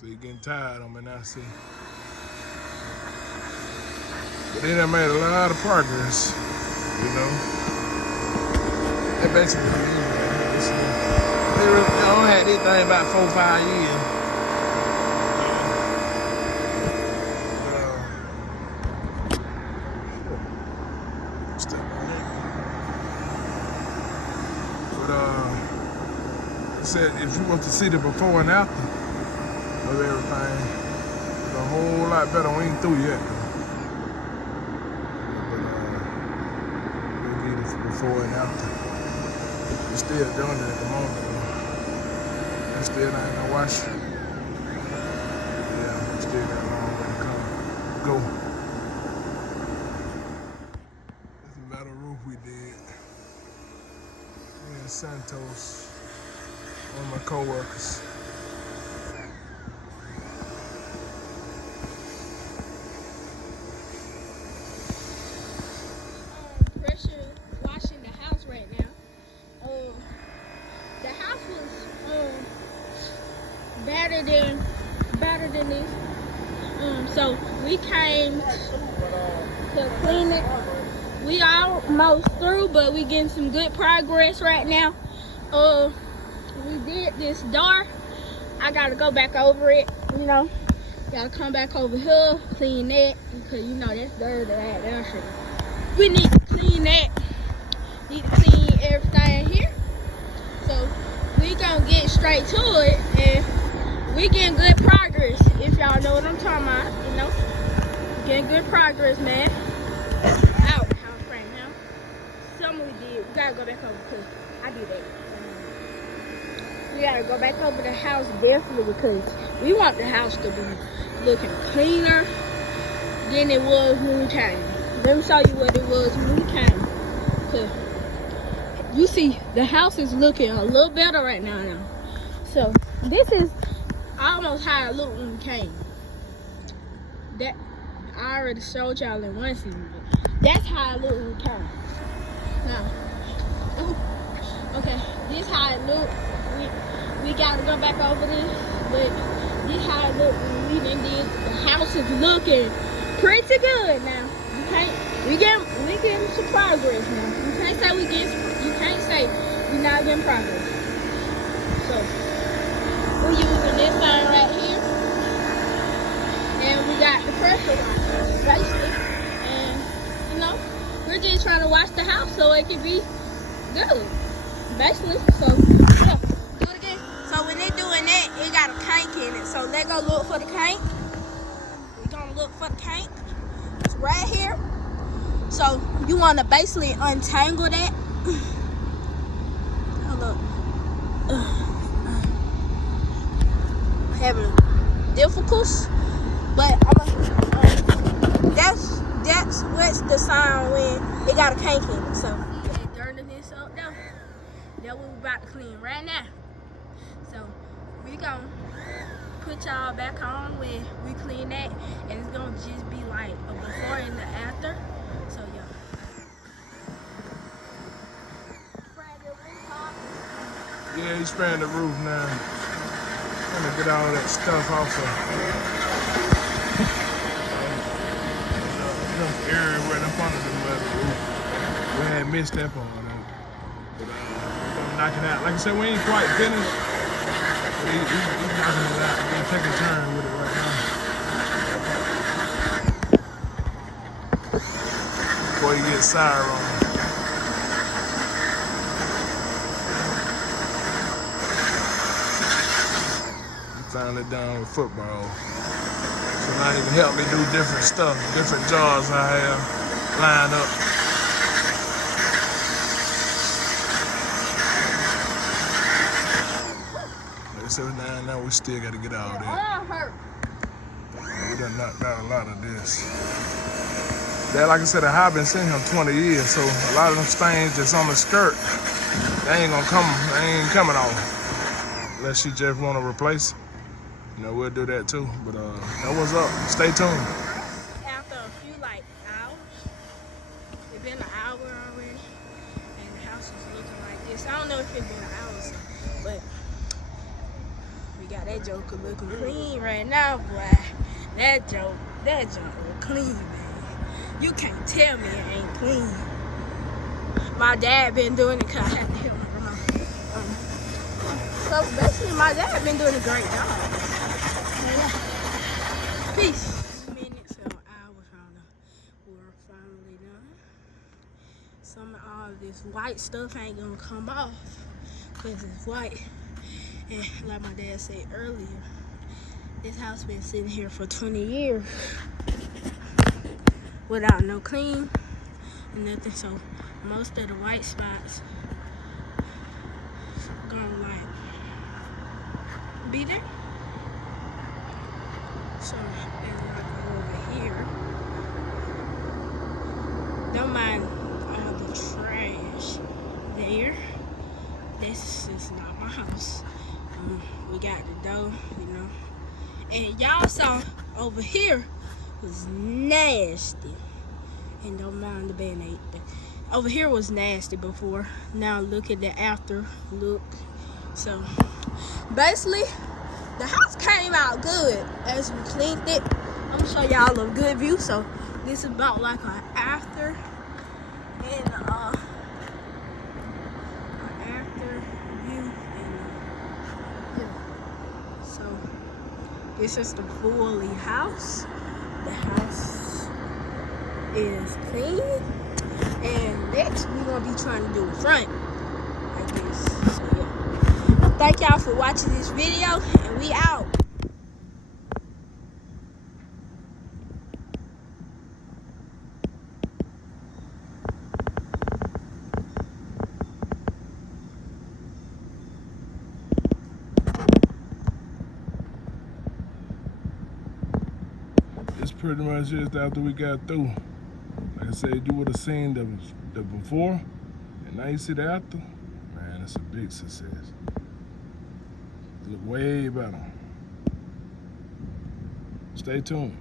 So you getting tired on me now, see. But then I made a lot of progress, you know. That basically me, man. They really, I had this thing about 4 or 5 years. It said if you want to see the before and after of everything, it's a whole lot better. We ain't through yet, though. But we'll get it before and after. We're still doing it at the moment, though. We still ain't gonna wash. Yeah, we still got a long way to come. Go. That's a metal roof we did. Me and Santos, one of my co-workers. Pressure washing the house right now. The house was better than this. So we came to clean it. We almost through, but we getting some good progress right now. We did this door. I gotta go back over it, you know. Gotta come back over here, clean that, because you know that's dirty right there. So we need to clean that. Need to clean everything here. So we gonna get straight to it, and we getting good progress. If y'all know what I'm talking about, you know, getting good progress, man. Out house right now. Something we did. We gotta go back over because I did that. We gotta go back over the house definitely because we want the house to be looking cleaner than it was when we came. Let me show you what it was when we came. Cause you see, the house is looking a little better right now. So this is almost how it looked when we came. That I already showed y'all in one season. That's how it looked when we came. Now, okay, this how it looked. We gotta go back over this, but this how it looked when we did. The house is looking pretty good now. We getting some progress now. You can't say we not getting progress. So we're using this thing right here, and we got the pressure washer, basically, and you know we're just trying to wash the house so it can be good, basically. So yeah, do it again. So when they're doing that, it got a crank in it. So let's go look for the crank. We're gonna look for the crank. It's right here. So you want to basically untangle that. Hold up. Having difficulties, but that's what's the sign when it got a crank in it. So okay, dirting this up now. That what we about to clean right now. So we gonna put y'all back on when we clean that, and it's gonna just be like a before and the after. So yeah. Yeah, he's spraying the roof now. Trying to get all that stuff off of area right up under the metal roof. We had missed that part though. But we're gonna knock it out. Like I said, we ain't quite finished. But he's knocking it out. We're gonna take a turn with it right now. Before you get sour on it. Finally done with football. So now he can help me do different stuff, different jobs I have lined up. Like I said, now we still got to get all that. We done knocked out a lot of this. That, like I said, I been sitting here 20 years, so a lot of them stains that's on the skirt, they ain't coming off. Unless she just want to replace it. You know, we'll do that too, but that was up. Stay tuned. After a few hours, it's been an hour already, and the house is looking like this. I don't know if it's been an hour or so, but we got that That joker looking clean right now, boy. That joke look clean, man. You can't tell me it ain't clean. My dad been doing it because I had to help him. So basically, my dad been doing a great job. Yeah. Peace. Minutes or hours on the work finally done. Some of all this white stuff ain't gonna come off because it's white. And like my dad said earlier, this house been sitting here for 20 years without no clean and nothing. So most of the white spots gonna like be there. So and like over here, don't mind all the trash there. This is not my house. We got the dough, you know. And y'all saw over here was nasty. And don't mind the band-aid. Over here was nasty before. Now look at the after look. So basically, the house came out good as we cleaned it. I'm gonna show y'all a good view. So this is about like an after and this is the fully house. The house is clean. And next, we're going to be trying to do the front. Like this. So, yeah. Thank y'all for watching this video. And we out. It's pretty much just after we got through. Like I said, you would have seen the before, and now you see the after. Man, it's a big success. Look way better. Stay tuned.